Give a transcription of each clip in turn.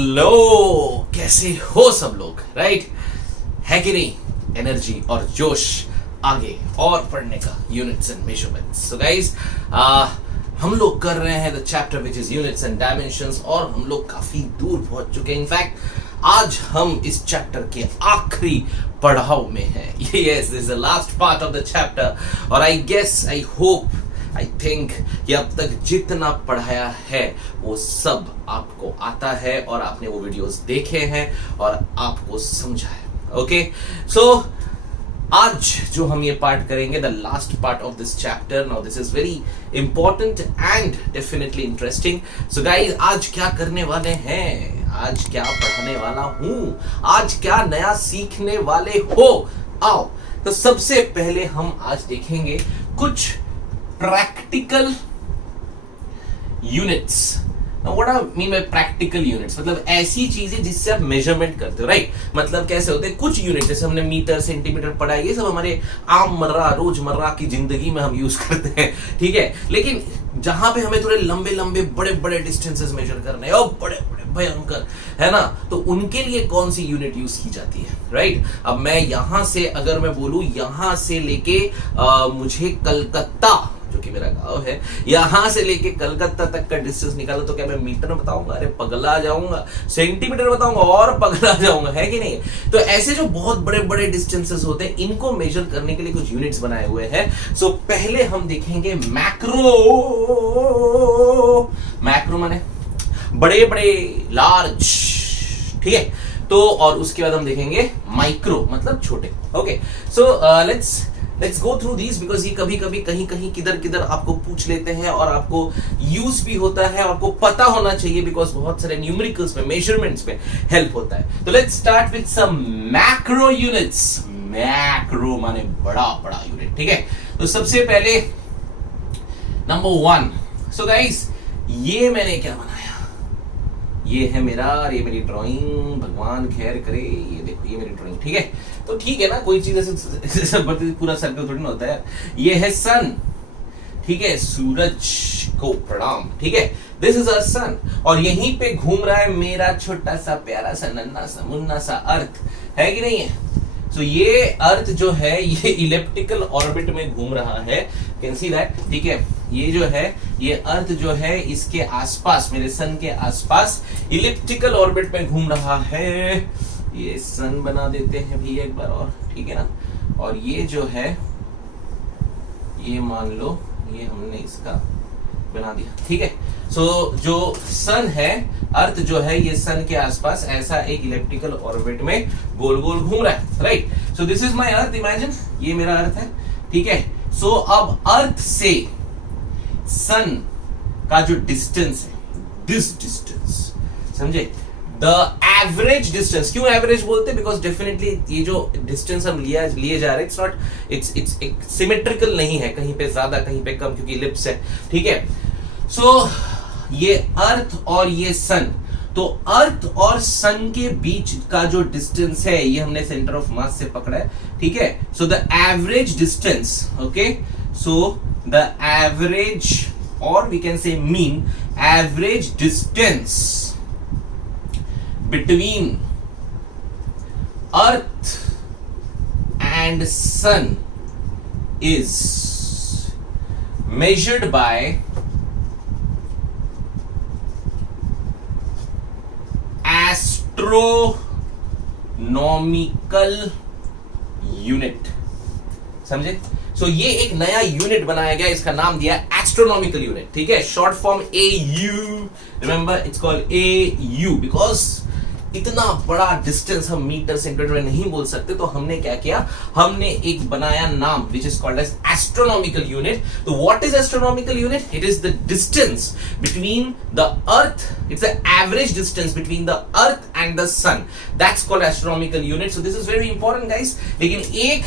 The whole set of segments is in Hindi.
हेलो, कैसे हो सब लोग? राइट है कि नहीं? एनर्जी और जोश आगे और पढ़ने का, units and measurements. So guys, हम लोग कर रहे हैं the chapter which is units and dimensions, और हम लोग काफी दूर पहुंच चुके हैं। इनफैक्ट आज हम इस चैप्टर के आखिरी पड़ाव में हैं। Yes, this is the last part of the chapter, और I guess, I hope, I think कि अब तक जितना पढ़ाया है वो सब आपको आता है, और आपने वो वीडियोस देखे हैं और आपको समझा है। ओके, सो आज जो हम ये पार्ट करेंगे, the last part of this chapter, now this is very important and definitely interesting. So guys, आज क्या करने वाले हैं, आज क्या पढ़ाने वाला हूं, आज क्या नया सीखने वाले हो, आओ। तो सबसे पहले हम आज देखेंगे कुछ practical units. What I mean by practical units, मतलब ऐसी चीजें जिससे आप मेजरमेंट करते हो, राइट? मतलब कैसे होते हैं कुछ यूनिट, जैसे हमने मीटर, सेंटीमीटर पढ़ा है, ये सब हमारे आममर्रा, रोजमर्रा की जिंदगी में हम यूज करते हैं, ठीक है। लेकिन जहां पे हमें थोड़े लंबे लंबे बड़े बड़े डिस्टेंसेस मेजर करने हैं, और बड़े बड़े भयंकर, है ना, तो उनके लिए कौन सी यूनिट यूज की जाती है, राइट? अब मैं यहां से, अगर मैं बोलूं यहां से लेके मुझे कलकत्ता, जो कि मेरा गांव है, यहां से लेके कलकत्ता तक का डिस्टेंस निकालो, तो क्या मैं मीटर में बताऊंगा? अरे पगला जाऊंगा। सेंटीमीटर बताऊंगा और पगला जाऊंगा, है कि नहीं? तो ऐसे जो बहुत बड़े बड़े डिस्टेंसेस होते हैं, इनको मेजर करने के लिए कुछ यूनिट्स बनाए हुए हैं। सो पहले हम देखेंगे मैक्रो। मैक्रो माने बड़े बड़े, लार्ज, ठीक है। तो और उसके बाद हम देखेंगे माइक्रो, मतलब छोटे। Okay, so let's go through these, because ये कभी कभी कहीं कहीं किधर किधर आपको पूछ लेते हैं, और आपको यूज भी होता है, आपको पता होना चाहिए, बिकॉज बहुत सारे न्यूमेरिकल्स में, मेजरमेंट्स में हेल्प होता है। तो let's start with some macro units. Macro माने बड़ा बड़ा यूनिट, ठीक है। तो सबसे पहले नंबर 1। सो गाइस, ये मैंने क्या बनाया, ये है मेरा, और ये मेरी ड्राइंग, भगवान खैर करे। ये देखो, ये मेरी ड्राइंग, ठीक है। तो ठीक है ना, कोई चीज ऐसे पूरा सर्कल थोड़ी ना होता है। ये है सन, ठीक है, सूरज को प्रणाम, ठीक है। दिस इज अ सन, और यहीं पे घूम रहा है मेरा छोटा सा प्यारा सा नन्हा सा मुन्ना सा अर्थ, है कि नहीं है? So, ये अर्थ जो है, ये इलेप्टिकल ऑर्बिट में घूम रहा है, कैन सी दैट, ठीक है। ये जो है, ये अर्थ जो है, इसके आसपास, मेरे सन के आसपास इलिप्टिकल ऑर्बिट में घूम रहा है। ये सन बना देते हैं भी एक बार और, ठीक है ना। और ये जो है, ये मान लो, ये हमने इसका बना दिया, ठीक है। सो जो सन है, अर्थ जो है, ये सन के आसपास ऐसा एक इलेप्टिकल ऑर्बिट में गोल गोल घूम रहा है, right? So this is my earth, imagine, ये मेरा अर्थ है, ठीक है। सो अब अर्थ से सन का जो डिस्टेंस है, दिस डिस्टेंस, समझे? द एवरेज डिस्टेंस, क्यों एवरेज बोलते हैं? बिकॉज डेफिनेटली ये जो डिस्टेंस हम लिए जा रहे हैं, इट्स नॉट, इट्स सिमेट्रिकल नहीं है, कहीं पे ज्यादा कहीं पे कम, क्योंकि इलिप्स है, ठीक है। सो ये अर्थ और ये सन, तो अर्थ और सन के बीच का जो डिस्टेंस है, ये हमने सेंटर ऑफ मास से पकड़ा है, ठीक है। So the average distance, okay, so the average, और we can say mean, average distance between earth and sun is measured by astronomical unit, समझे? सो ये एक नया यूनिट बनाया गया, इसका नाम दिया एस्ट्रोनॉमिकल यूनिट, ठीक है। Short form AU, remember it's called AU, because इतना बड़ा डिस्टेंस हम मीटर सेंटीमीटर में नहीं बोल सकते, तो हमने क्या किया, हमने एक बनाया नाम which is called as astronomical unit. तो what is astronomical unit? It is the distance between the earth, it's the average distance between the earth and the sun, that's called astronomical unit. So this is very important guys. लेकिन एक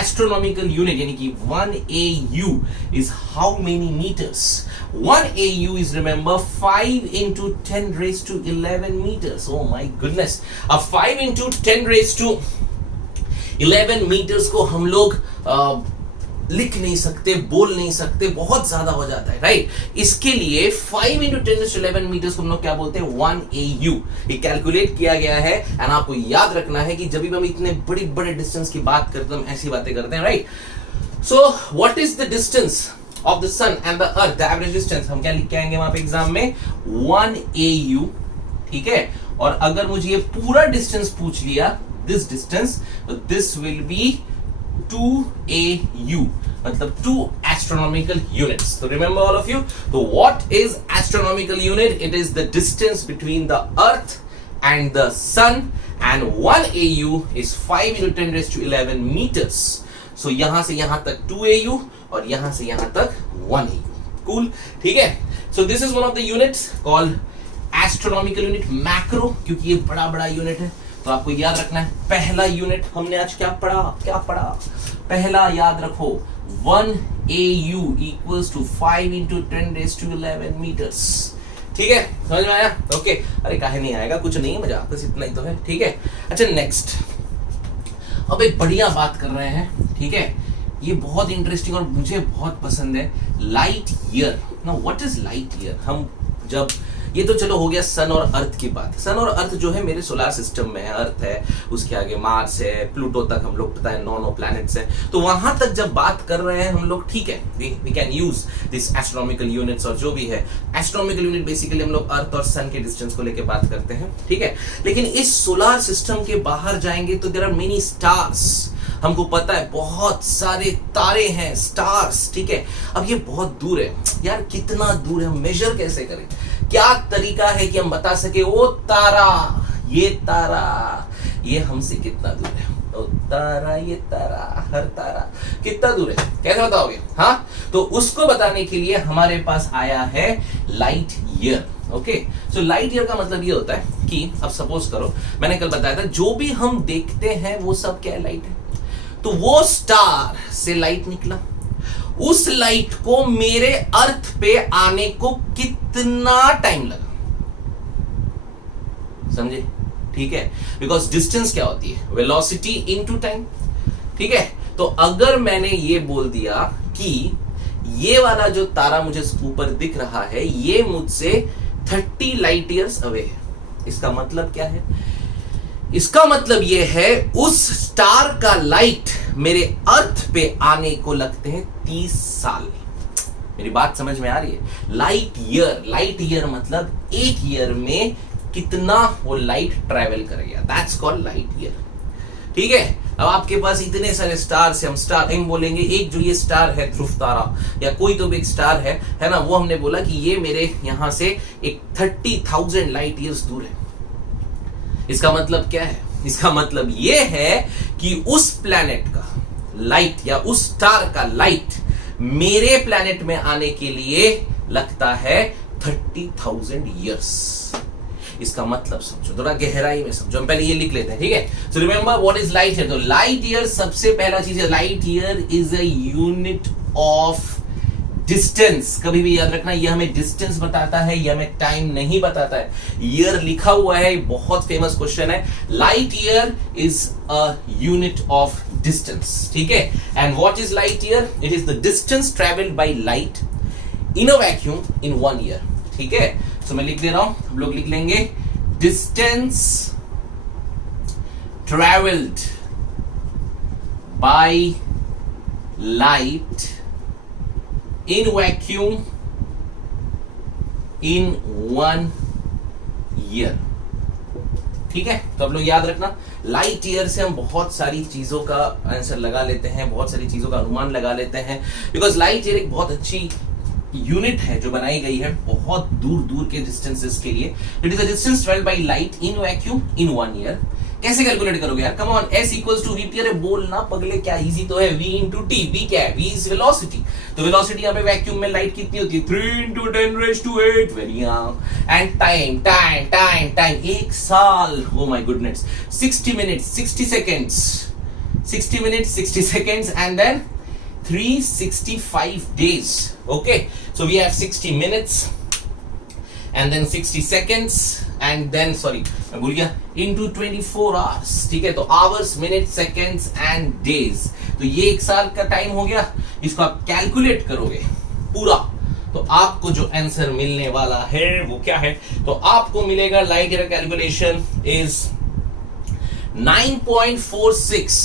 एस्ट्रोनॉमिकल यूनिट यानी कि 1 AU is how many meters? 1 AU is, remember, 5 into 10 raised to 11 meters. Oh my goodness. अब 5 into 10 raised to 11 meters को हम लोग लिख नहीं सकते, बोल नहीं सकते, बहुत ज्यादा हो जाता है, राइट? इसके लिए 5 × 10⁻11 मीटर्स को हम लोग क्या बोलते हैं? 1 AU। ये कैलकुलेट किया गया है एंड आपको याद रखना है कि जब भी हम इतने बड़े बड़े डिस्टेंस की बात करते हैं, हम ऐसी बातें करते हैं, right? So what is the distance of the sun and the earth? The average distance हम क्या लिख के आएंगे वहां पे एग्जाम में? 1 AU, ठीक है? और अगर मुझे ये पूरा डिस्टेंस पूछ लिया, दिस डिस्टेंस, तो दिस विल बी 2 AU, मतलब 2 astronomical units. So remember all of you. So what is astronomical unit? It is the distance between the earth and the sun, and 1 AU is 5 × 10⁻11 meters. So यहां से यहां तक 2 AU और यहां से यहां तक 1 AU. Cool, ठीक है? So this is one of the units called astronomical unit, macro, क्योंकि ये बड़ा बड़ा यूनिट है, तो आपको याद रखना है। पहला यूनिट हमने आज क्या पढ़ा? पहला याद रखो, 1 AU equals to 5 × 10⁻11 meters. ठीक है, समझ में आया? ओके, अरे काहे नहीं आएगा, कुछ नहीं है, मजाक, बस इतना ही तो है, ठीक है? अच्छा, नेक्स्ट, अब एक बढ़िया बात कर रहे हैं, ठीक है? ये बहुत इंटरेस्टिंग और मुझे बहुत पसंद है, light year. Now what is light year? हम जब ये तो चलो हो गया सन और अर्थ की बात। सन और अर्थ जो है मेरे सोलर सिस्टम में है, अर्थ है, उसके आगे मार्स है, प्लूटो तक हम लोग पता है 9 प्लैनेट्स है, तो वहां तक जब बात कर रहे हैं हम लोग, ठीक है, we can use this astronomical units और जो भी है। एस्ट्रोनॉमिकल यूनिट बेसिकली हम लोग अर्थ और सन के डिस्टेंस को लेकर बात करते हैं, ठीक है? लेकिन इस सोलर सिस्टम के बाहर जाएंगे तो देयर आर मेनी स्टार्स। हमको पता है बहुत सारे तारे हैं, स्टार्स, ठीक है? अब ये बहुत दूर है यार, कितना दूर है, हम मेजर कैसे करें? क्या तरीका है कि हम बता सके वो तारा, ये हमसे कितना दूर है? ओ तारा, ये तारा, हर तारा कितना दूर है, कैसे बताओगे? हाँ, तो उसको बताने के लिए हमारे पास आया है light year. Okay, so light year का मतलब ये होता है कि अब सपोज करो, मैंने कल बताया था, जो भी हम देखते हैं वो सब क्या है? लाइट है। तो वो स्टार से लाइट निकला, उस लाइट को मेरे अर्थ पे आने को कितना टाइम लगा? समझे? ठीक है, बिकॉज डिस्टेंस क्या होती है? वेलोसिटी इनटू टाइम, ठीक है? तो अगर मैंने ये बोल दिया कि ये वाला जो तारा मुझे ऊपर दिख रहा है, ये मुझसे 30 लाइट ईयर्स अवे है, इसका मतलब क्या है? इसका मतलब यह है उस स्टार का लाइट मेरे अर्थ पे आने को लगते हैं 30 साल। मेरी बात समझ में आ रही है? लाइट ईयर मतलब एक ईयर में कितना वो लाइट ट्रैवल करेगा, दैट्स कॉल्ड लाइट ईयर, ठीक है? अब आपके पास इतने सारे स्टार्स है, हम स्टार हम बोलेंगे, एक जो ये स्टार है ध्रुव तारा या कोई तो भी एक स्टार है ना, वो हमने बोला कि ये मेरे यहां से एक 30,000 लाइट ईयर्स दूर है। इसका मतलब क्या है? इसका मतलब यह है कि उस प्लैनेट का लाइट या उस स्टार का लाइट मेरे प्लैनेट में आने के लिए लगता है 30,000 ईयर्स। इसका मतलब समझो, थोड़ा गहराई में समझो, हम पहले ये लिख लेते हैं, ठीक है? So remember what is light year. तो लाइट ईयर सबसे पहला चीज है, light year is a unit of distance. कभी भी याद रखना, ये हमें डिस्टेंस बताता है, ये हमें टाइम नहीं बताता है। ईयर लिखा हुआ है, बहुत फेमस क्वेश्चन है। Light year is a unit of distance, ठीक है? And what is light year? It is the distance travelled by light in a vacuum in 1 year, ठीक है? तो मैं लिख दे रहा हूं, हम लोग लिख लेंगे distance travelled by light in vacuum in 1 year, ठीक है? तो आप लोग याद रखना, लाइट ईयर से हम बहुत सारी चीजों का आंसर लगा लेते हैं, बहुत सारी चीजों का अनुमान लगा लेते हैं, बिकॉज लाइट ईयर एक बहुत अच्छी यूनिट है जो बनाई गई है बहुत दूर दूर के डिस्टेंसेस के लिए। It is the distance travelled by light in vacuum in 1 year. कैसे कैलकुलेट करोगे यार? Come on, S equals to VP. अरे बोलना पगले, क्या इजी तो है, V इंटू टी। V क्या है? V is velocity. तो वेलोसिटी यहाँ पे वैक्यूम में लाइट कितनी होती है? 3 × 10⁸ वेरी यंग। एंड टाइम एक साल, oh my goodness, 60 minutes 60 seconds, 60 minutes 60 seconds and then 365 days. Okay, so we have 60 minutes, and then 60 seconds and then मैं भूल गया into 24 hours. ठीक है, तो hours, minutes, seconds and days. तो ये 1 साल का टाइम हो गया. इसको आप कैलकुलेट करोगे पूरा, तो आपको जो आंसर मिलने वाला है वो क्या है? तो आपको मिलेगा light year calculation is 9.46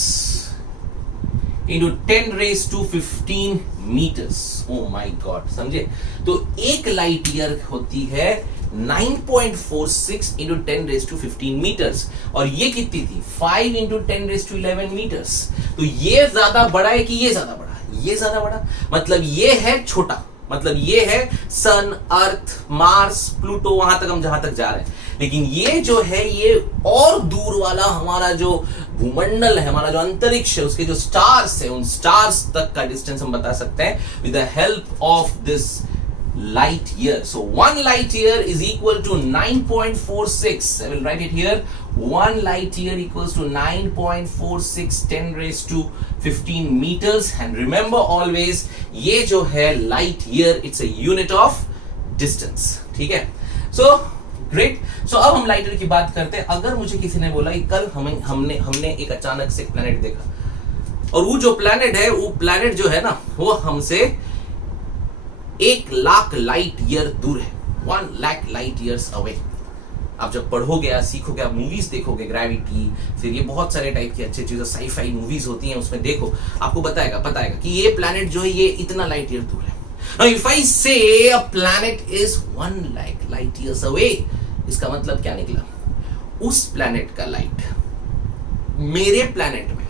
into 10 raised to 15 meters. Oh my God, समझे? तो एक लाइट ईयर होती है 9.46 into 10 raised to 15 meters, और ये कितनी थी? 5 into 10 raised to 11 meters. तो ये ज्यादा बड़ा है कि ये ज्यादा बड़ा? ये ज्यादा बड़ा, मतलब ये है छोटा, मतलब ये है सन, अर्थ, मार्स, प्लूटो, वहां तक हम जहां तक जा रहे हैं. लेकिन ये जो है ये और दूर वाला हमारा जो भूमंडल है, हमारा जो अंतरिक्ष है, उसके जो स्टार्स है, उन स्टार्स तक का डिस्टेंस हम बता सकते हैं with the help of this light year. So 1 light year is equal to 9.46. I will write it here. 1 light year equals to 9.46 10 raised to 15 meters. And remember always, ये जो है light year, it's a unit of distance. ठीक है? So great. So अब हम light year की बात करते हैं. अगर मुझे किसी ने बोला कि कल हमने एक अचानक से planet देखा, और वो जो planet है, वो planet जो है ना, वो हमसे 1 लाख लाइट ईयर दूर है. 1 लाख लाइट ईयर्स अवे. आप जब पढ़ोगे या सीखोगे, आप मूवीज देखोगे, ग्रेविटी, फिर ये बहुत सारे टाइप की अच्छी चीजें साई-फाई मूवीज होती हैं, उसमें देखो, आपको बताएगा कि ये प्लैनेट जो है ये इतना लाइट ईयर दूर है. Now if I say a planet is 1 lakh light years away, इसका मतलब क्या निकला? उस प्लैनेट का लाइट मेरे प्लैनेट में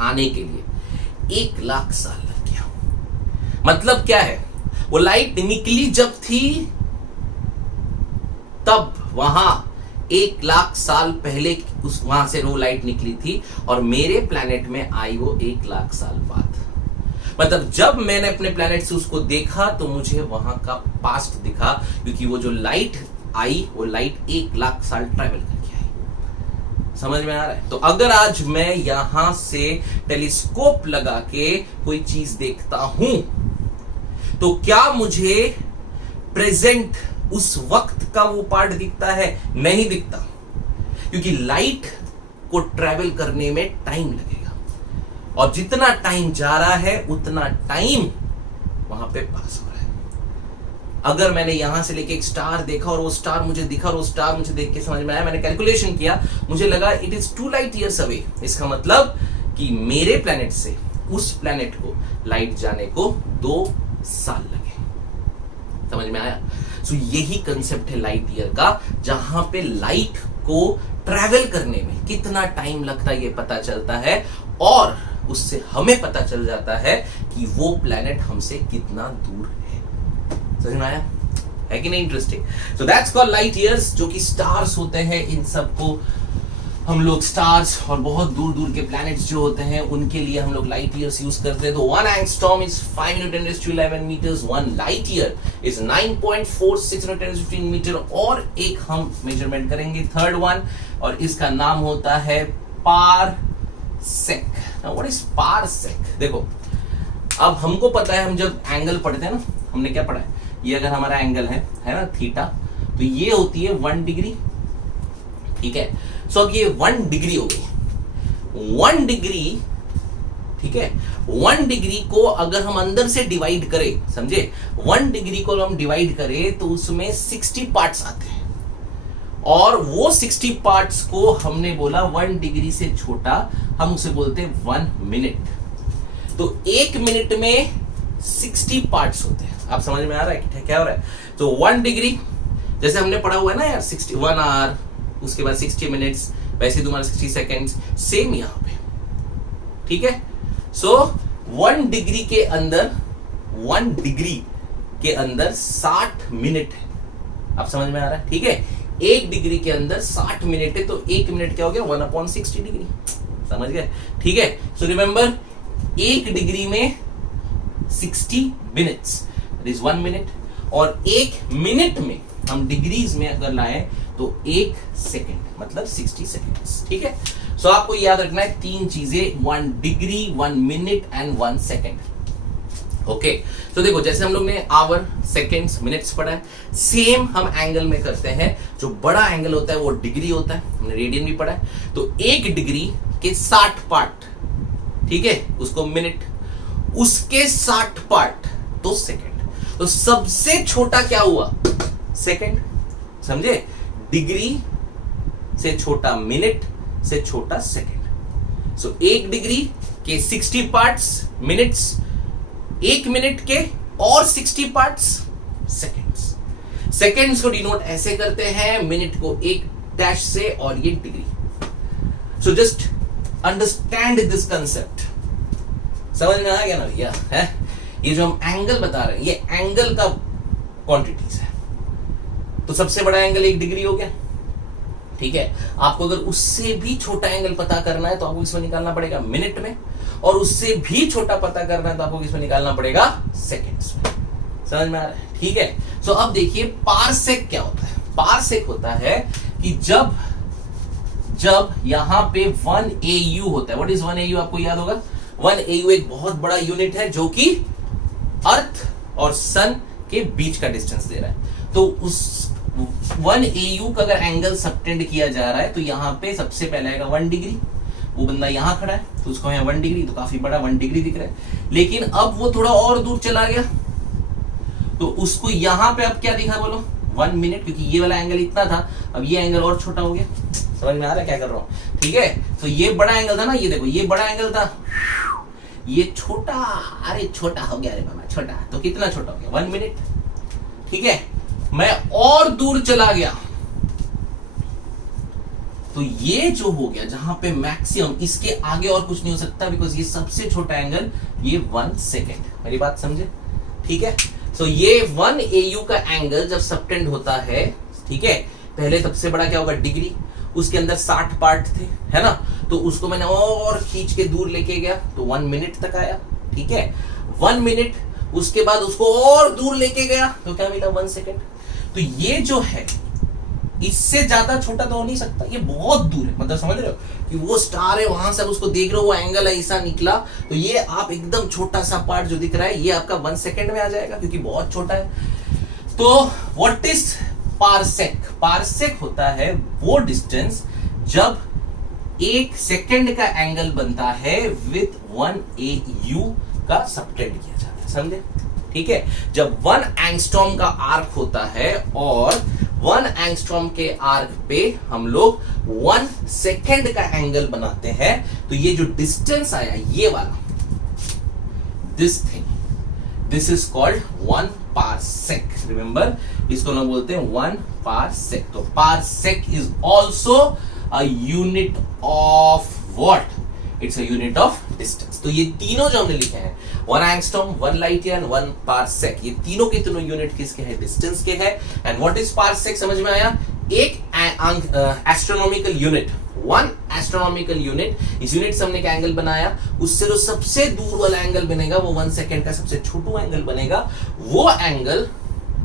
आने के लिए 1 लाख साल लग गया. मतलब क्या है? वो लाइट निकली जब थी तब वहां 1 लाख साल पहले उस वहां से वो लाइट निकली थी, और मेरे प्लैनेट में आई वो 1 लाख साल बाद. मतलब जब मैंने अपने प्लैनेट से उसको देखा तो मुझे वहां का पास्ट दिखा, क्योंकि वो जो लाइट आई वो लाइट 1 लाख साल ट्रैवल करके आई. समझ में आ रहा है? तो अगर आज मैं यहां से टेलीस्कोप लगा के कोई चीज देखता हूं, तो क्या मुझे प्रेजेंट उस वक्त का वो पार्ट दिखता है? नहीं दिखता, क्योंकि लाइट को ट्रैवल करने में टाइम लगेगा, और जितना टाइम जा रहा है उतना टाइम वहां पे पास हो रहा है. अगर मैंने यहां से लेके एक स्टार देखा और वो स्टार मुझे दिखा और वो स्टार मुझे देख के समझ में आया, मैंने कैलकुलेशन किया, मुझे लगा it is 2 light years away. इसका मतलब कि मेरे प्लैनेट से उस प्लैनेट को लाइट जाने को 2 साल लगे. समझ में आया? सो यही कंसेप्ट है लाइट ईयर का, जहां पे लाइट को ट्रैवल करने में कितना टाइम लगता है ये पता चलता है, और उससे हमें पता चल जाता है कि वो प्लैनेट हमसे कितना दूर है. समझ में आया? है कि नहीं interesting? So that's called light years, जो कि स्टार्स होते हैं. इन सबको हम लोग स्टार्स और बहुत दूर दूर के प्लैनेट्स जो होते हैं उनके लिए हम लोग लाइट ईयर्स यूज करते हैं. तो 1 angstrom is 5 into 10 raised to 11 meters. 1 light year is 9.46 into 10 raised to 15 metre. और एक हम मेजरमेंट करेंगे, थर्ड वन, और इसका नाम होता है parsec. Now what is parsec? देखो, अब हमको पता है, हम जब एंगल पढ़ते हैं ना, हमने क्या पढ़ा है? ये अगर हमारा एंगल है ना थीटा, तो ये होती है 1 डिग्री. ठीक है? सो अब ये 1 डिग्री हो गई. 1 डिग्री, ठीक है, 1 डिग्री को अगर हम अंदर से डिवाइड करें, समझे, 1 डिग्री को हम डिवाइड करें तो उसमें 60 पार्ट्स आते हैं, और वो 60 पार्ट्स को हमने बोला 1 डिग्री से छोटा, हम उसे बोलते हैं 1 मिनट. तो 1 मिनट में 60 पार्ट्स होते हैं. आप समझ में आ रहा है क्या हो रहा है? तो 1 डिग्री जैसे हमने पढ़ा हुआ है ना यार, 1 आवर, उसके बाद 60 मिनट्स, वैसे तुम्हारा 60 सेकेंड्स, सेम यहां पे. ठीक है? सो 1 डिग्री के अंदर 1 डिग्री के अंदर 60 मिनट है. आप समझ में आ रहा है? ठीक है? 1 डिग्री के अंदर 60 मिनट है, तो 1 मिनट क्या हो गया? 1/60 डिग्री. समझ गए? ठीक है? सो रिमेंबर, 1 डिग्री में 60 मिनट्स, दैट इज 1 मिनट. और 1 मिनट में हम डिग्रीज में अगर लाए तो 1 सेकेंड, मतलब 60 सेकेंड्स. ठीक है? सो आपको याद रखना है 3 चीजें, 1 degree, 1 minute and 1 second. Okay तो देखो जैसे हम लोग ने आवर सेकेंड्स मिनट्स पढ़ा है, सेम हम एंगल में करते हैं। जो बड़ा एंगल होता है वो डिग्री होता है, हमने रेडियन भी पढ़ा है। तो 1 डिग्री के 60 पार्ट, ठीक है, उसको मिनट, उसके 60 पार्ट तो सेकेंड। तो सबसे छोटा क्या हुआ? सेकेंड, समझे? डिग्री से छोटा मिनट, से छोटा सेकेंड। सो 1 डिग्री के 60 पार्ट्स मिनट्स, 1 मिनट के और 60 पार्ट्स सेकेंड्स। सेकेंड्स को डिनोट ऐसे करते हैं, मिनट को 1 डैश से, और ये degree. So just understand this concept. समझ में आ गया ना भैया? है ये जो हम एंगल बता रहे हैं, ये एंगल का क्वांटिटीज है। तो सबसे बड़ा एंगल 1 डिग्री हो गया, ठीक है। आपको अगर उससे भी छोटा एंगल पता करना है तो आपको इसमें निकालना पड़ेगा मिनट में, और उससे भी छोटा पता करना है तो आपको इसमें निकालना पड़ेगा सेकेंड्स में। समझ में आ रहा है? ठीक है। सो अब देखिए पारसेक क्या होता है। पारसेक होता है कि जब यहां पे 1 AU होता है। What is 1 AU? आपको याद होगा 1 AU एक बहुत बड़ा यूनिट है जो कि अर्थ और सन के बीच का डिस्टेंस दे रहा है। तो उस 1 AU का अगर एंगल सबटेंड किया जा रहा है तो यहां पे सबसे पहले आएगा 1 डिग्री। वो बंदा यहां खड़ा है तो उसको यहाँ 1 डिग्री, तो काफी बड़ा 1 डिग्री दिख रहा है। लेकिन अब वो थोड़ा और दूर चला गया तो उसको यहां पे अब क्या दिखा बोलो? 1 मिनट, क्योंकि ये वाला एंगल इतना था, अब ये एंगल और छोटा हो गया। समझ में आ रहा है क्या कर रहा हूं? ठीक है। तो ये बड़ा एंगल था ना, ये देखो ये बड़ा एंगल था, ये छोटा, अरे छोटा हो गया, अरे बाबा छोटा, तो कितना छोटा हो गया? 1 मिनट, ठीक है। मैं और दूर चला गया तो ये जो हो गया जहां पे मैक्सिमम, इसके आगे और कुछ नहीं हो सकता, बिकॉज ये सबसे छोटा एंगल, ये 1 सेकेंड। मेरी बात समझे? ठीक है। सो ये 1 AU का एंगल जब सबटेंड होता है, ठीक है, पहले सबसे बड़ा क्या होगा? डिग्री। उसके अंदर 60 पार्ट थे, है ना, तो उसको मैंने और खींच के दूर लेके गया तो 1 मिनट तक आया, ठीक है। 1 मिनट, उसके बाद उसको और दूर लेके गया तो क्या मिला? 1 सेकेंड। तो ये जो है इससे ज्यादा छोटा तो हो नहीं सकता, ये बहुत दूर है। मतलब समझ रहे हो कि वो स्टार है, वहां से उसको देख रहे हो, वो एंगल ऐसा निकला, तो ये आप एकदम छोटा सा पार्ट जो दिख रहा है ये आपका 1 सेकेंड में आ जाएगा, क्योंकि बहुत छोटा है। तो व्हाट इज पारसेक? पारसेक होता है वो डिस्टेंस जब 1 सेकेंड का एंगल बनता है विथ 1 AU का सबटेंड किया जाता है। समझे? ठीक है। जब 1 एंगस्ट्रॉम का आर्क होता है और 1 एंगस्ट्रॉम के आर्क पे हम लोग 1 सेकेंड का एंगल बनाते हैं, तो ये जो डिस्टेंस आया ये वाला, this thing, this is called 1 parsec. Remember, इसको ना बोलते हैं 1 पारसेक। तो parsec is also a unit of what? It's a unit of distance. तो ये तीनों जो हमने लिखे हैं, 1 एंगस्ट्रॉम, 1 लाइट ईयर, 1 पारसेक, ये तीनों के तीनों यूनिट किसके हैं? डिस्टेंस के हैं। And what is parsec? समझ में आया? एक एस्ट्रोनॉमिकल यूनिट, 1 एस्ट्रोनॉमिकल यूनिट, इस यूनिट से हमने एक एंगल बनाया, उससे जो सबसे दूर वाला एंगल बनेगा वो 1 सेकेंड का सबसे छोटा एंगल बनेगा। वो एंगल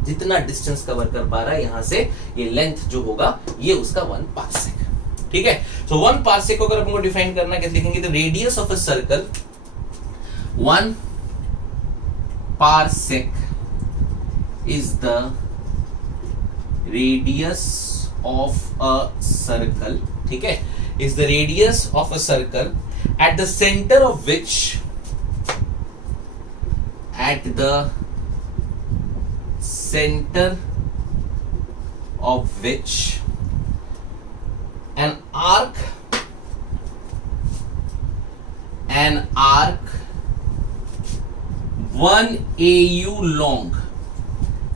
जितना डिस्टेंस कवर कर पा रहा है यहां से, ये लेंथ जो होगा ये उसका 1 पारसेक। ठीक है। सो 1 पारसेक को अगर हमको डिफाइन करना कैसे लिखेंगे? तो radius of a circle, 1 parsec is the radius of a circle, ठीक है, is the radius of a circle at the center of which an arc 1 AU long,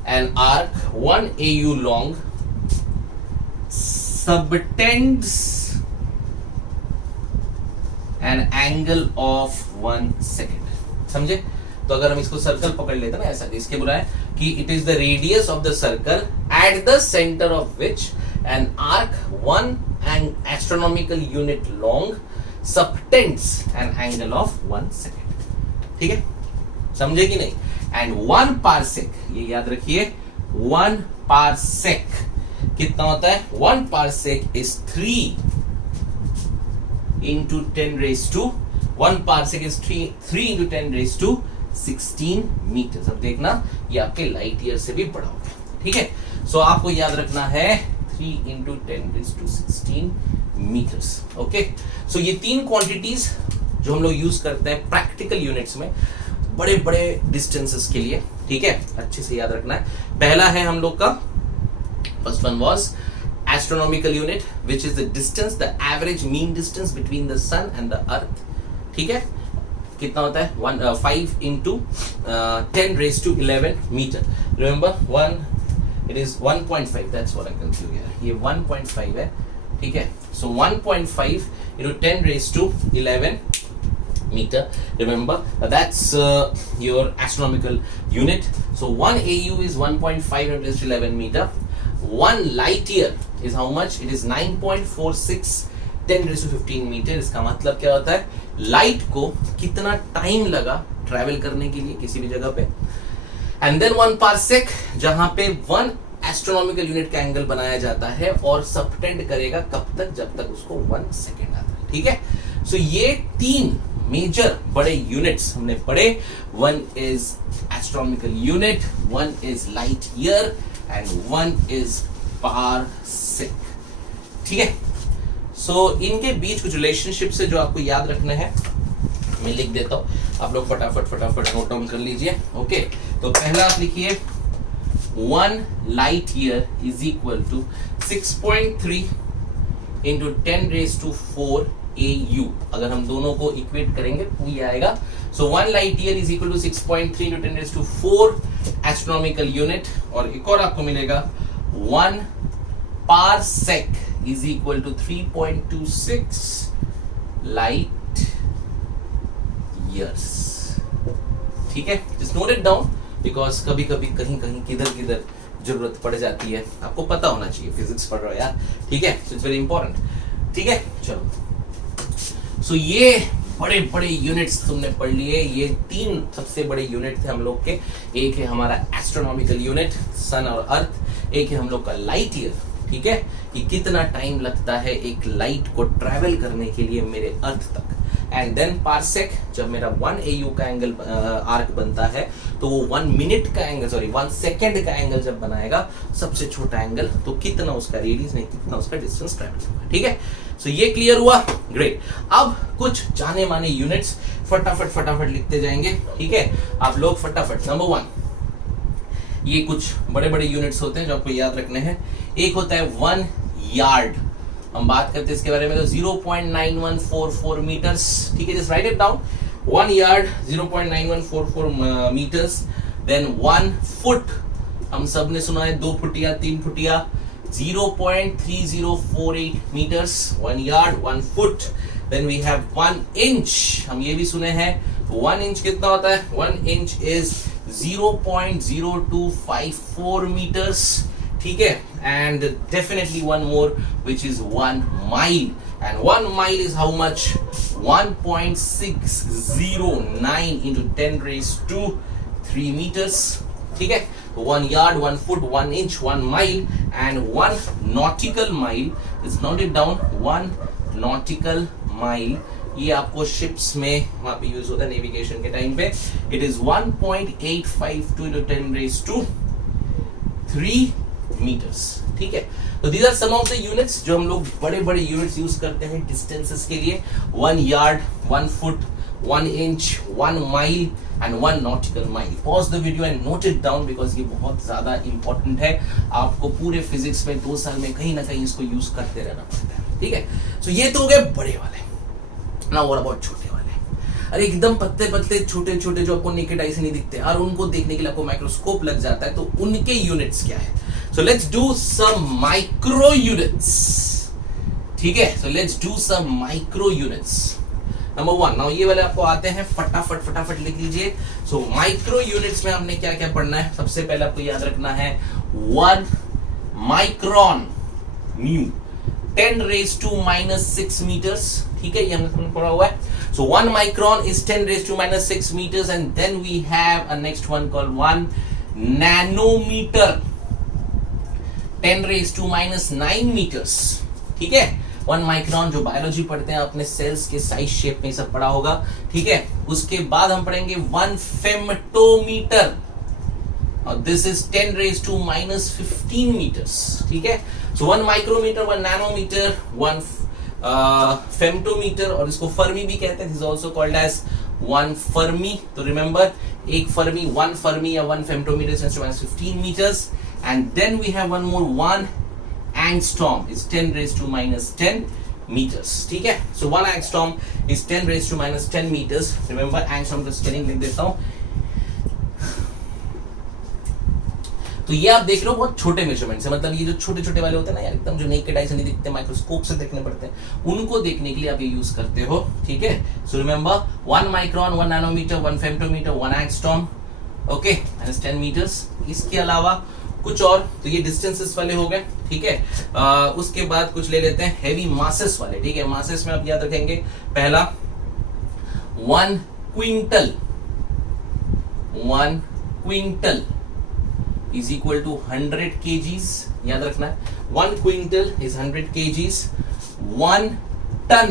an arc 1 AU long subtends an angle of 1 second। समझे? तो अगर हम इसको सर्कल पकड़ लेते ना ऐसा, इसके बुरा है कि it is the radius of the circle at the centre of which an arc 1 astronomical unit long subtends an angle of 1 second। ठीक है, समझे कि नहीं? एंड 1 पारसेक, ये याद रखिए, 1 पारसेक कितना होता है? 1 parsec is 3 into 10 raised to 1 parsec is 3 into 10 raised to 16 metres. अब देखना ये आपके लाइट ईयर से भी बड़ा हो गया, ठीक है। सो आपको याद रखना है 3 into 10⁻16 मीटर्स। ओके, सो ये तीन क्वांटिटीज जो हम लोग यूज करते हैं प्रैक्टिकल यूनिट्स में बड़े बड़े डिस्टेंसेस के लिए, ठीक है, अच्छे से याद रखना है। पहला है हम लोग का, first one was astronomical unit which is the distance, the average mean distance between the sun and the earth, ठीक है। कितना होता है 5 into 10⁻11 metre. Remember 1 it is 1.5, that's what I confuse here, ये 1.5 है, ठीक है। सो 1.5 into 10⁻11 meter. Remember that's your astronomical unit. So 1 AU is 1.5 into 10⁻11 meter. 1 light year is how much? It is 9.46 10⁻15 meter. इसका मतलब क्या होता है, लाइट को कितना टाइम लगा ट्रैवल करने के लिए किसी भी जगह पे, एंड देन 1 पार्सेक, जहां पे 1 एस्ट्रोनॉमिकल यूनिट का एंगल बनाया जाता है और सबटेंड करेगा कब तक, जब तक उसको 1 सेकेंड आता है, ठीक है। सो ये तीन मेजर बड़े यूनिट्स हमने पढ़े, 1 is astronomical unit, 1 is light year and 1 is parsec, ठीक है। सो इनके बीच कुछ रिलेशनशिप से जो आपको याद रखना है मैं लिख देता हूं, आप लोग फटाफट नोट डाउन कर लीजिए। ओके, तो पहला आप लिखिए 1 light year is equal to 6.3 into 10⁻4 AU। अगर हम दोनों को इक्वेट करेंगे तो ये आएगा। सो 1 light year is equal to 6.3 into 10⁻4 astronomical unit, और एक और आपको मिलेगा 1 parsec is equal to 3.26 light years, ठीक है। Just note it down because कभी कभी कहीं किधर जरूरत पड़ जाती है, आपको पता होना चाहिए, फिजिक्स पढ़ रहे हो यार, ठीक है। सो इट्स वेरी इंपॉर्टेंट, ठीक है। चलो, सो ये बड़े बड़े यूनिट्स तुमने पढ़ लिए, ये तीन सबसे बड़े यूनिट थे हम लोग के। एक है हमारा एस्ट्रोनॉमिकल यूनिट, सन और अर्थ, एक है हम लोग का लाइट ईयर, ठीक है, कि कितना टाइम लगता है एक लाइट को ट्रैवल करने के लिए मेरे अर्थ तक, एंड देन पार्सेक, जब मेरा 1 AU का एंगल आर्क बनता है तो वो 1 मिनट का एंगल, 1 सेकेंड का एंगल जब बनाएगा सबसे छोटा एंगल, तो कितना उसका रेडियस नहीं कितना उसका डिस्टेंस ट्रैवल होगा, ठीक है। सो ये क्लियर हुआ, ग्रेट। अब कुछ जाने माने यूनिट्स फटाफट लिखते जाएंगे, ठीक है। आप लोग फटाफट, नंबर 1, ये कुछ बड़े बड़े यूनिट्स होते हैं जो आपको याद रखने हैं। एक होता है 1 यार्ड, हम बात करते हैं इसके बारे में, तो 0.9144 मीटर्स, ठीक है। Just write it down, 1 yard 0.9144 metres. Then 1 foot, हम सब ने सुना है 2 फुटिया 3 फुटिया, 0.3048 meters, 1 yard, 1 foot. Then we have 1 inch. हम ये भी सुने हैं 1 inch कितना होता है? 1 inch is 0.0254 meters. ठीक है? And definitely one more, which is 1 mile. And 1 mile is how much? 1.609 into 10 raised to 3 meters. ठीक है? 1 yard, 1 foot, 1 inch, 1 mile, and 1 nautical mile is noted down. 1 nautical mile, ये आपको शिप्स में वहां पे यूज होता है नेविगेशन के टाइम पे. It is 1.852 into 10 raised to 3 meters. ठीक है? तो these are some of the units जो हम लोग बड़े बड़े यूनिट्स यूज करते हैं डिस्टेंसेस के लिए. 1 yard, 1 foot, 1 inch, 1 mile and 1 nautical mile. Pause the video and note it down because ये बहुत ज्यादा इंपॉर्टेंट है. आपको पूरे फिजिक्स में 2 साल में कहीं ना कहीं इसको यूज करते रहना पड़ता है. ठीक है? सो ये तो हो गए बड़े वाले. नाउ व्हाट अबाउट छोटे वाले? अरे एकदम पतले पतले छोटे छोटे जो आपको नेकेड आई से नहीं दिखते और उनको देखने के लिए आपको माइक्रोस्कोप लग जाता है, तो उनके यूनिट्स क्या है? So let's do some micro units. ठीक है? So let's do some micro units. Number 1, now ये वाले आपको आते हैं, फटाफट लिख लीजिए. सो माइक्रो यूनिट्स में हमने क्या क्या पढ़ना है? सबसे पहले आपको याद रखना है 1 micron, mu 10 raised to minus 6 meters. ठीक है? ये हमने पढ़ा हुआ है. So 1 micron is 10 raised to minus 6 meters, and then we have a next one called 1 nanometer, 10 raised to minus 9 meters. ठीक है? 1 माइक्रोन जो बायोलॉजी पढ़ते हैं अपने सेल्स के साइज शेप में सब पढ़ा होगा, ठीक है। उसके बाद हम पढ़ेंगे 1 फेमटोमीटर और this is 10 raised to -15 meters, ठीक है। सो 1 माइक्रोमीटर, 1 नैनोमीटर, 1 फेमटोमीटर और इसको फर्मी भी कहते हैं, this is also called as 1 fermi. तो रिमेंबर एक फर्मी 1 फर्मी या 1 femtometre is 10 to -15 meters and then we have one more 1 angstrom is 10 raised to -10 meters, ठीक है। So 1 angstrom is 10 raised to -10 meters. Remember angstrom का स्पेलिंग लिख देता हूं। तो ये आप देख रहे हो बहुत छोटे मेजरमेंट्स है, मतलब ये जो छोटे छोटे वाले होते हैं ना यार, एकदम जो नेकेड आई से नहीं दिखते, माइक्रोस्कोप से देखने पड़ते हैं, उनको देखने के लिए आप ये यूज करते हो, ठीक है। So remember 1 micron, 1 nanometre, 1 femtometre, 1 angstrom, okay, -10 metres. इसके अलावा कुछ और, तो ये डिस्टेंसेस वाले हो गए, ठीक है। उसके बाद कुछ ले लेते हैं हेवी मासेस वाले, ठीक है। मासेस में आप याद रखेंगे पहला 1 quintal, 1 quintal is equal to 100 kgs, याद रखना है। 1 quintal is 100 kgs, 1 tonne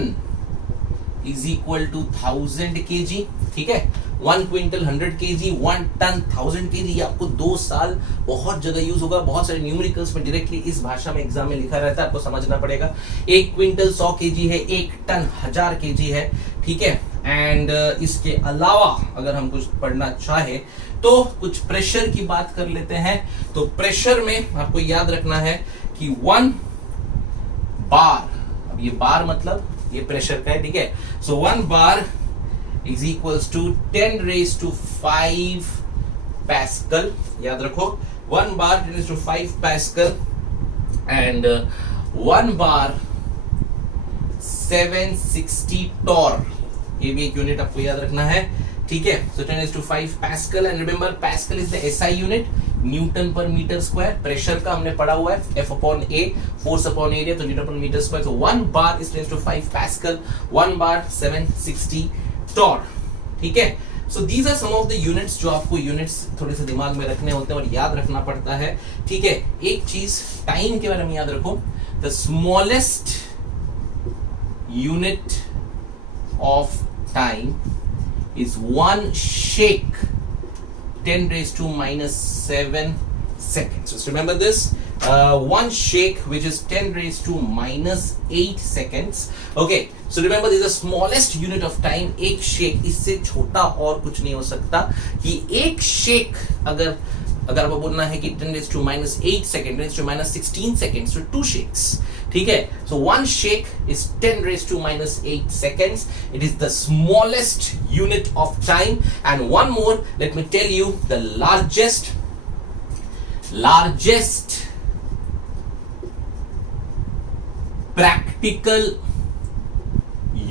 is equal to 1000 kg, ठीक है। 1 क्विंटल 100 kg, 1 टन 1000 kg, ये आपको 2 साल बहुत जगह यूज होगा, बहुत सारे न्यूमेरिकल्स में डायरेक्टली इस भाषा में एग्जाम में लिखा रहता है, आपको समझना पड़ेगा। 1 क्विंटल 100 kg है, 1 टन 1000 kg है, ठीक है। एंड इसके अलावा अगर हम कुछ पढ़ना चाहे तो कुछ प्रेशर की बात कर लेते हैं। तो प्रेशर में आपको याद रखना है कि 1 बार, अब ये बार मतलब ये प्रेशर का है, ठीक है। सो 1 bar is equals to 10 raised to 5 pascal, याद रखो 1 बार 10 raised to 5 pascal and 1 bar 760 torr, ये भी एक यूनिट आपको याद रखना है, ठीक है। सो 10 raised to 5 pascal and remember pascal is the SI unit, newton per metre square. Pressure का हमने पढ़ा हुआ है F upon A, force upon area, तो न्यूटन पर मीटर स्क्वायर। तो 1 bar is 10 raised to 5 pascal, 1 bar 760 torr, ठीक है। So these are some of the units जो आपको यूनिट्स थोड़े से दिमाग में रखने होते हैं और याद रखना पड़ता है, ठीक है। एक चीज टाइम के बारे में याद रखो, the smallest unit of time is 1 shake 10 raised to -7 seconds. Just remember this, 1 shake which is 10 raised to -8 seconds. Okay, so remember this is the smallest unit of time, एक shake, इससे छोटा और कुछ नहीं हो सकता कि एक shake अगर आपको बोलना है कि 10 raised to -8 seconds, 10 raised to -16 seconds, so 2 shakes, ठीक है। So 1 shake is 10 raised to -8 seconds. It is the smallest unit of time. And one more, let me tell you, the largest practical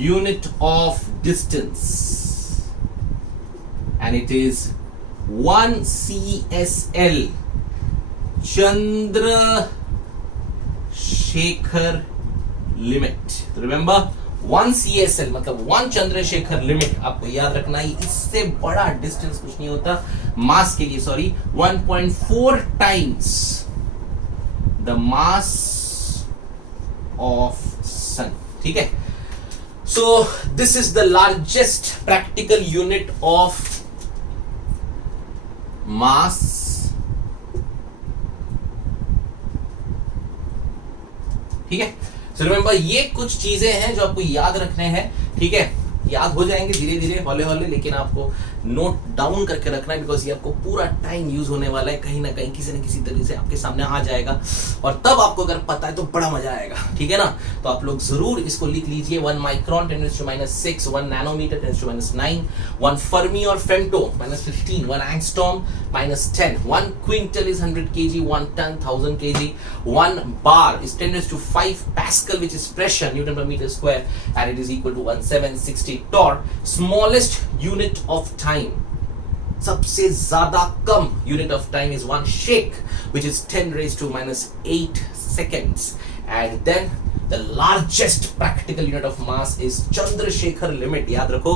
unit of distance, and it is 1 CSL, Chandrasekhar limit. तो रिमेंबर 1 CSL मतलब 1 चंद्रशेखर लिमिट, आपको याद रखना है। इससे बड़ा डिस्टेंस कुछ नहीं होता मास के लिए, sorry 1.4 times the mass of sun, ठीक है। So this is the largest practical unit of mass, ठीक है। सो रिमेंबर ये कुछ चीजें हैं जो आपको याद रखने हैं, ठीक है। याद हो जाएंगे धीरे धीरे, हौले हौले, लेकिन आपको नोट डाउन करके रखना है, बिकॉज ये आपको पूरा टाइम यूज होने वाला है, कहीं ना कहीं किसी न किसी तरीके से आपके सामने आ जाएगा और तब आपको अगर पता है तो बड़ा मजा आएगा, ठीक है ना। तो आप लोग जरूर इसको लिख लीजिए। 1 micron 10 raised to -6, 1 nanometre 10 raised to -9, 1 fermi और femto -15, 1 angstrom -10, 1 quintal is 100 kg, 1 ton 1000 kg, 1 bar is 10 raised to 5 pascal which is pressure, Newton per meter square, and it is equal to 1760 torr. Smallest unit of time, सबसे ज्यादा कम unit of time is 1 shake which is 10 raised to -8 seconds, and then the largest practical unit of mass is Chandrashekhar limit. याद रखो,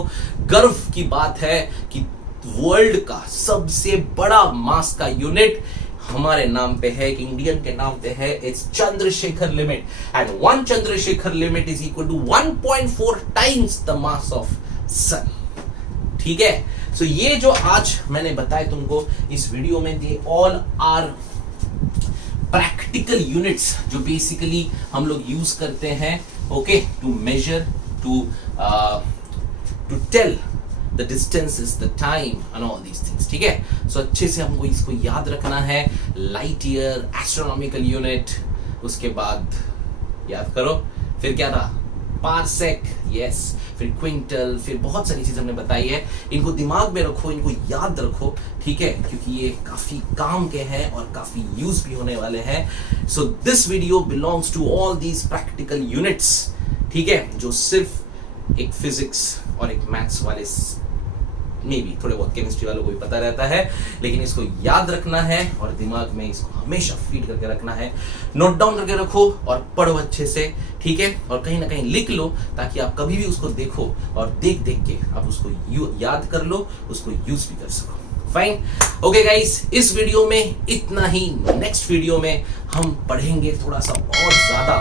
गर्व की बात है कि वर्ल्ड का सबसे बड़ा मास का यूनिट हमारे नाम पे है, एक इंडियन के नाम पे है, it's Chandrasekhar limit and 1 Chandrasekhar limit is equal to 1.4 times the mass of sun. ठीक है, सो ये जो आज मैंने बताया तुमको इस वीडियो में, they all are practical units जो बेसिकली हम लोग यूज करते हैं, okay, to measure, to tell the distances, the time and all these things। ठीक है, सो अच्छे से हमको इसको याद रखना है। लाइट ईयर, एस्ट्रोनॉमिकल यूनिट, उसके बाद याद करो फिर क्या था, पारसेक, यस, फिर क्विंटल, फिर बहुत सारी चीज हमने बताई है। इनको दिमाग में रखो, इनको याद रखो, ठीक है, क्योंकि ये काफी काम के हैं और काफी यूज भी होने वाले हैं। So this video belongs to all these practical units, ठीक है, जो सिर्फ एक फिजिक्स और एक मैथ्स वाले, मे भी थोड़े बहुत केमिस्ट्री वालों को भी पता रहता है, लेकिन इसको याद रखना है और दिमाग में इसको हमेशा फीड करके रखना है। नोट डाउन करके रखो और पढ़ो अच्छे से, ठीक है, और कहीं ना कहीं लिख लो ताकि आप कभी भी उसको देखो और देख देख के आप उसको याद कर लो, उसको यूज भी कर सको। फाइन, ओके गाइस, इस वीडियो में इतना ही। नेक्स्ट वीडियो में हम पढ़ेंगे थोड़ा सा और ज्यादा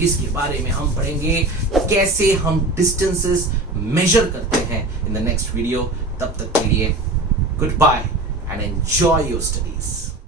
किसके बारे में हम पढ़ेंगे, कैसे हम डिस्टेंसेस मेजर करते हैं इन द नेक्स्ट वीडियो। तब तक के लिए good bye and enjoy your studies.